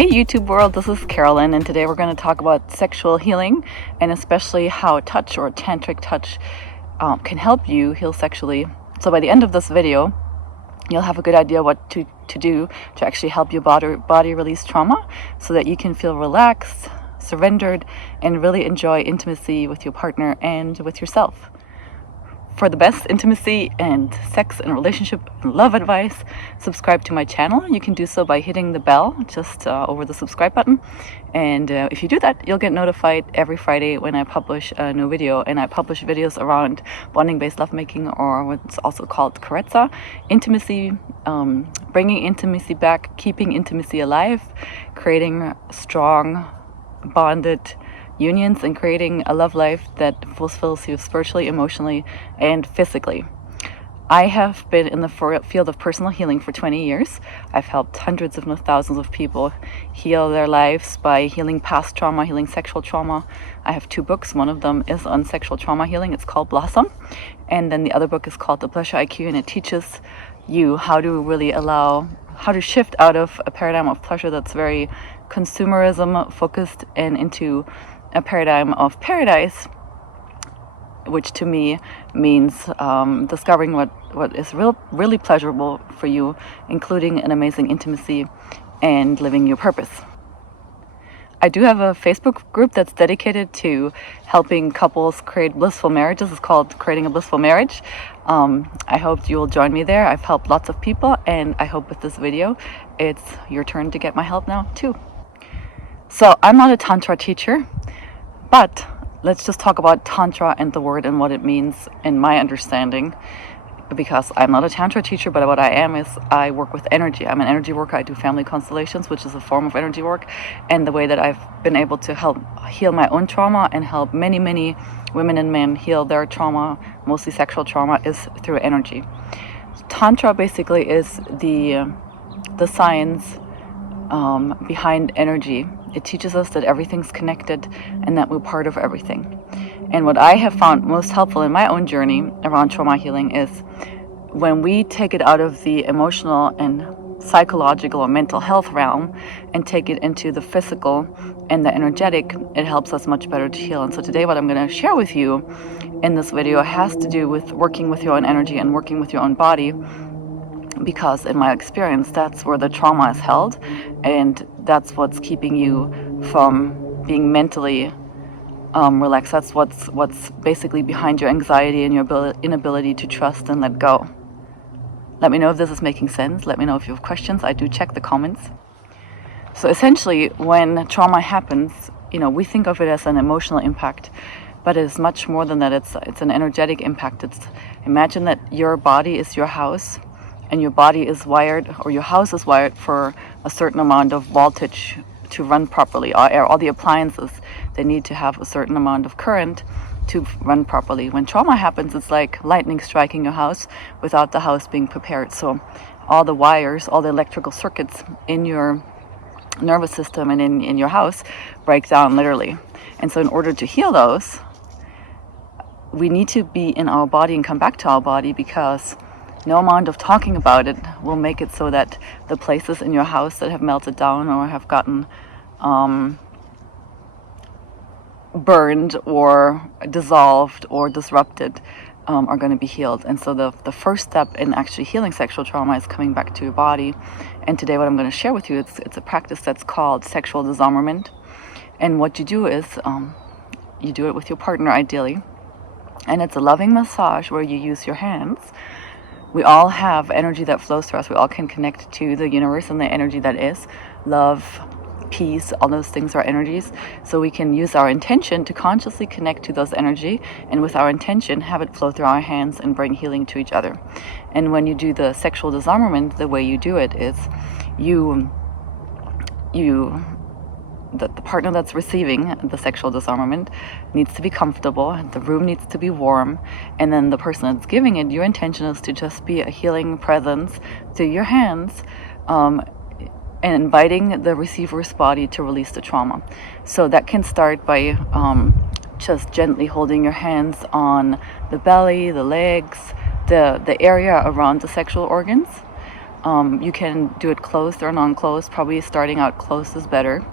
Hey YouTube world, this is Carolin, and today we're going to talk about sexual healing and especially how touch or tantric touch can help you heal sexually. So by the end of this video, you'll have a good idea what to do to actually help your body release trauma so that you can feel relaxed, surrendered, and really enjoy intimacy with your partner and with yourself. For the best intimacy and sex and relationship and love advice, subscribe to my channel. You can do so by hitting the bell just over the subscribe button. And if you do that, you'll get notified every Friday when I publish a new video. And I publish videos around bonding-based lovemaking, or what's also called quasi, intimacy, bringing intimacy back, keeping intimacy alive, creating strong, bonded unions, and creating a love life that fulfills you spiritually, emotionally, and physically. I have been in the field of personal healing for 20 years. I've helped hundreds if not thousands of people heal their lives by healing past trauma, healing sexual trauma. I have 2 books. One of them is on sexual trauma healing. It's called Blossom. And then the other book is called The Pleasure IQ, and it teaches you how to shift out of a paradigm of pleasure that's very consumerism focused and into a paradigm of paradise, which to me means discovering what is really pleasurable for you, including an amazing intimacy and living your purpose. I do have a Facebook group that's dedicated to helping couples create blissful marriages. It's called Creating a Blissful Marriage. I hope you will join me there. I've helped lots of people, and I hope with this video it's your turn to get my help now too. So I'm not a Tantra teacher, but let's just talk about Tantra and the word and what it means in my understanding, because I'm not a Tantra teacher, but what I am is I work with energy. I'm an energy worker. I do family constellations, which is a form of energy work. And the way that I've been able to help heal my own trauma and help many, many women and men heal their trauma, mostly sexual trauma, is through energy. Tantra basically is the science behind energy. It teaches us that everything's connected and that we're part of everything. And what I have found most helpful in my own journey around trauma healing is when we take it out of the emotional and psychological or mental health realm and take it into the physical and the energetic, it helps us much better to heal. And so today what I'm going to share with you in this video has to do with working with your own energy and working with your own body, because in my experience that's where the trauma is held, and that's what's keeping you from being mentally relaxed. That's what's basically behind your anxiety and your inability to trust and let go. Let me know if this is making sense. Let me know if you have questions. I do check the comments. So essentially, when trauma happens, we think of it as an emotional impact, but it's much more than that. It's an energetic impact. Imagine that your body is your house, and your body is wired, or your house is wired for a certain amount of voltage to run properly. All the appliances, they need to have a certain amount of current to run properly. When trauma happens, it's like lightning striking your house without the house being prepared. So all the wires, all the electrical circuits in your nervous system and in your house break down literally. And so in order to heal those, we need to be in our body and come back to our body, because no amount of talking about it will make it so that the places in your house that have melted down or have gotten burned or dissolved or disrupted are going to be healed. And so the first step in actually healing sexual trauma is coming back to your body. And today what I'm going to share with you, it's a practice that's called sexual disarmament. And what you do is you do it with your partner ideally. And it's a loving massage where you use your hands. We all have energy that flows through us. We all can connect to the universe and the energy that is love, peace. All those things are energies. So we can use our intention to consciously connect to those energy, and with our intention have it flow through our hands and bring healing to each other. And when you do the sexual disarmament, the way you do it is the partner that's receiving the sexual disarmament needs to be comfortable, the room needs to be warm, and then the person that's giving it, your intention is to just be a healing presence through your hands, and inviting the receiver's body to release the trauma. So that can start by just gently holding your hands on the belly, the legs, the area around the sexual organs. You can do it closed or non-closed. Probably starting out closed is better.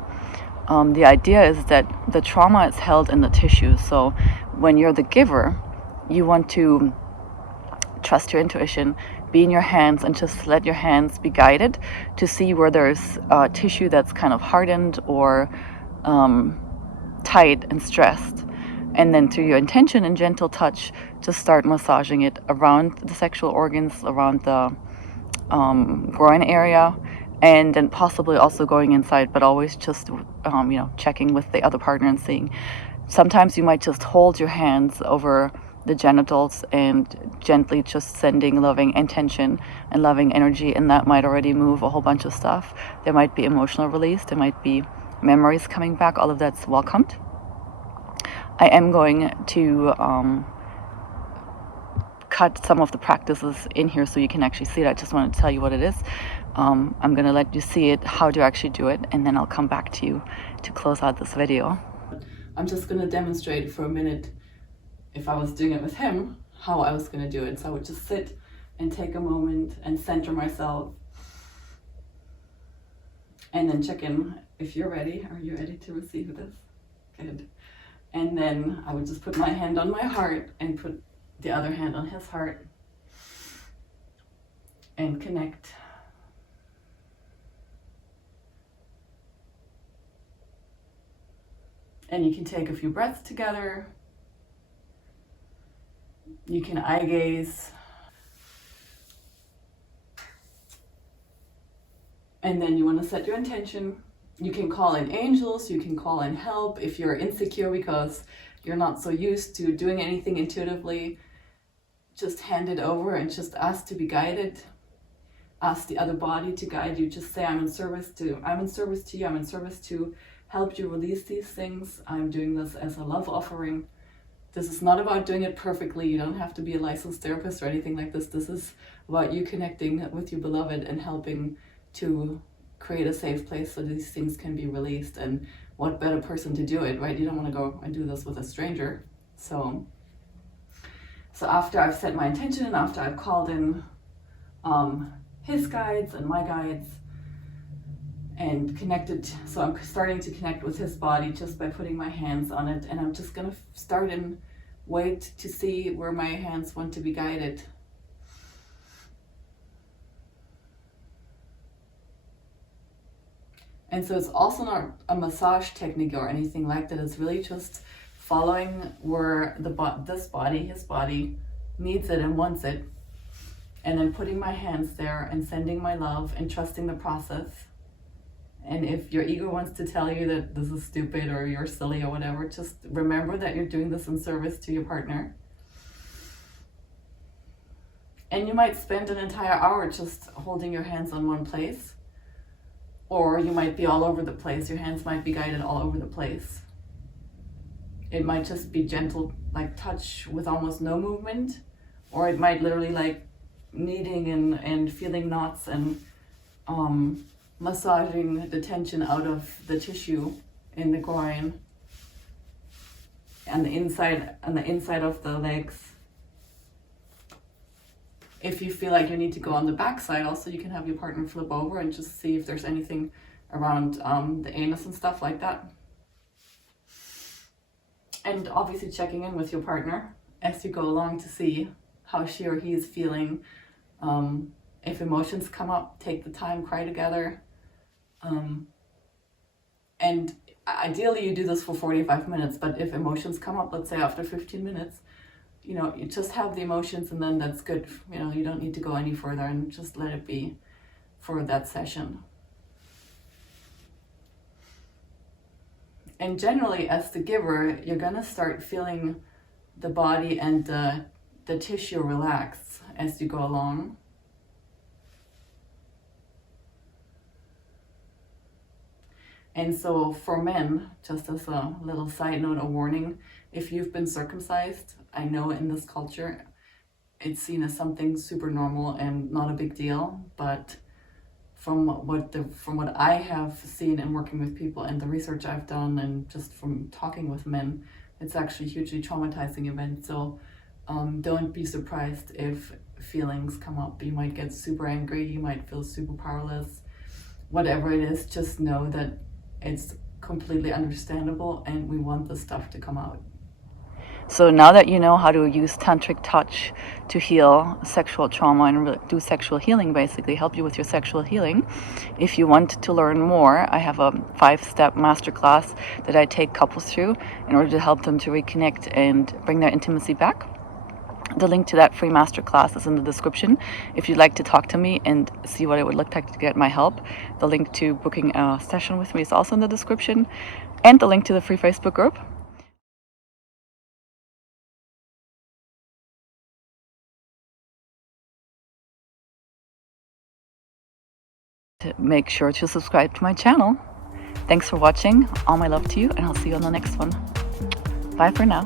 The idea is that the trauma is held in the tissue. So when you're the giver, you want to trust your intuition, be in your hands, and just let your hands be guided to see where there's tissue that's kind of hardened or tight and stressed. And then through your intention and gentle touch, just start massaging it around the sexual organs, around the groin area, and then possibly also going inside, but always just checking with the other partner and seeing. Sometimes you might just hold your hands over the genitals and gently just sending loving intention and loving energy, and that might already move a whole bunch of stuff. There might be emotional release, there might be memories coming back. All of that's welcomed. I am going to cut some of the practices in here so you can actually see it. I just wanted to tell you what it is. I'm going to let you see it, how to actually do it, and then I'll come back to you to close out this video. I'm just going to demonstrate for a minute, if I was doing it with him, how I was going to do it. So I would just sit and take a moment and center myself, and then check in if you're ready. Are you ready to receive this? Good. And then I would just put my hand on my heart and put the other hand on his heart and connect. And you can take a few breaths together. You can eye gaze. And then you want to set your intention. You can call in angels, you can call in help if you're insecure because you're not so used to doing anything intuitively. Just hand it over and just ask to be guided. Ask the other body to guide you. Just say, I'm in service to you, I'm in service to help you release these things. I'm doing this as a love offering. This is not about doing it perfectly. You don't have to be a licensed therapist or anything like this. This is about you connecting with your beloved and helping to create a safe place so these things can be released. And what better person to do it, right? You don't want to go and do this with a stranger. So after I've set my intention and after I've called in his guides and my guides and connected, so I'm starting to connect with his body just by putting my hands on it, and I'm just going to start and wait to see where my hands want to be guided. And so it's also not a massage technique or anything like that. It's really just following where his body needs it and wants it, and then putting my hands there and sending my love and trusting the process. And if your ego wants to tell you that this is stupid or you're silly or whatever, just remember that you're doing this in service to your partner. And you might spend an entire hour just holding your hands on one place, or you might be all over the place. Your hands might be guided all over the place. It might just be gentle, like touch with almost no movement, or it might literally like kneading and feeling knots and massaging the tension out of the tissue in the groin and the inside of the legs. If you feel like you need to go on the back side, also you can have your partner flip over and just see if there's anything around the anus and stuff like that. And obviously checking in with your partner as you go along to see how she or he is feeling. If emotions come up, take the time, cry together. And ideally you do this for 45 minutes, but if emotions come up, let's say after 15 minutes, you just have the emotions and then that's good. You don't need to go any further and just let it be for that session. And generally, as the giver, you're gonna start feeling the body and the tissue relax as you go along. And so for men, just as a little side note, a warning, if you've been circumcised, I know in this culture, it's seen as something super normal and not a big deal, but from what I have seen and working with people and the research I've done and just from talking with men, it's actually a hugely traumatizing event. So Don't be surprised if feelings come up. You might get super angry, you might feel super powerless. Whatever it is, just know that it's completely understandable and we want the stuff to come out. So now that you know how to use tantric touch to heal sexual trauma and do sexual healing, basically help you with your sexual healing, if you want to learn more, I have a 5-step masterclass that I take couples through in order to help them to reconnect and bring their intimacy back. The link to that free masterclass is in the description. If you'd like to talk to me and see what it would look like to get my help, the link to booking a session with me is also in the description, and the link to the free Facebook group. Make sure to subscribe to my channel. Thanks for watching. All my love to you, and I'll see you on the next one. Bye for now.